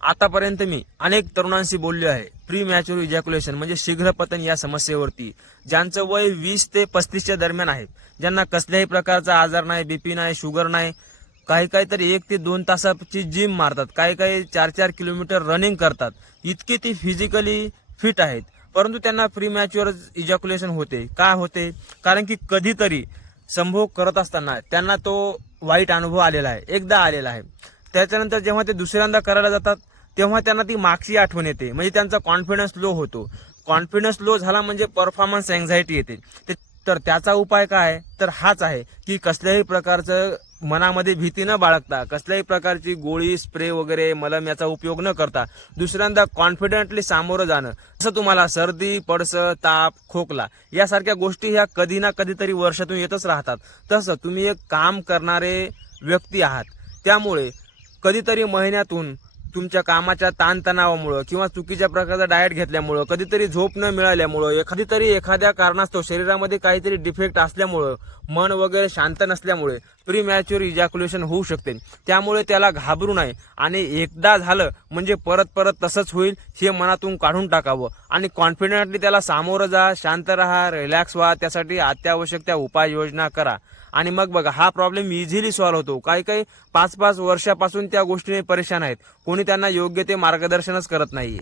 आतापर्यंत मी अनेक तरुणांशी बोललो आहे प्री मॅच्युअर इजॅक्युलेशन म्हणजे शीघ्रपतन या समस्येवरती, ज्यांचं वय 20 ते 35च्या दरम्यान आहे, ज्यांना कसल्याही प्रकारचा आजार नाही, बीपी नाही, शुगर नाही, काही तर 1 ते 2 तासाची जिम मारतात, काही 4-4 किलोमीटर रनिंग करतात, इतके ती फिजिकली फिट आहेत, परंतु त्यांना प्री मॅच्युअर इजॅक्युलेशन होते. का होते? कारण की कधीतरी संभोग करत असताना त्यांना तो वाईट अनुभव आलेला आहे, एकदा आलेला आहे. त्याच्यानंतर जेव्हा ते दुसऱ्यांदा करायला जातात तेव्हा त्यांना ती मागची आठवण येते, म्हणजे त्यांचा कॉन्फिडन्स लो होतो. कॉन्फिडन्स लो झाला म्हणजे परफॉर्मन्स अँझायटी येते. तर त्याचा उपाय काय? तर हाच आहे की कसल्याही प्रकारचं मनामध्ये भीती न बाळगता, कसल्याही प्रकारची गोळी, स्प्रे वगैरे, मलम याचा उपयोग न करता दुसऱ्यांदा कॉन्फिडेंटली सामोरं जाणं. जसं तुम्हाला सर्दी, पडसं, ताप, खोकला यासारख्या गोष्टी ह्या कधी ना कधीतरी वर्षातून येतच राहतात, तसं तुम्ही एक काम करणारे व्यक्ती आहात. त्यामुळे कधीतरी महिन्यातून तुमच्या कामाच्या ताणतणावामुळं किंवा चुकीच्या प्रकारचा डाएट घेतल्यामुळं, कधीतरी झोप न मिळाल्यामुळं, एखाद्या कारणास्तव शरीरामध्ये काहीतरी डिफेक्ट असल्यामुळं, मन वगैरे शांत नसल्यामुळे प्री मॅच्युअर इजॅक्युलेशन होऊ शकते. त्यामुळे त्याला घाबरू नये आणि एकदा झालं म्हणजे परत परत तसंच होईल हे मनातून काढून टाकावं आणि कॉन्फिडेंटली त्याला सामोरं जा, शांत राहा, रिलॅक्स व्हा, त्यासाठी अत्यावश्यक त्या उपाययोजना करा आणि मग बघा हा प्रॉब्लेम इझिली सॉल्व्ह होतो. काही 5-5 वर्षापासून त्या गोष्टीने परेशान आहेत, कोणी त्यांना योग्य ते मार्गदर्शनच करत नाहीये.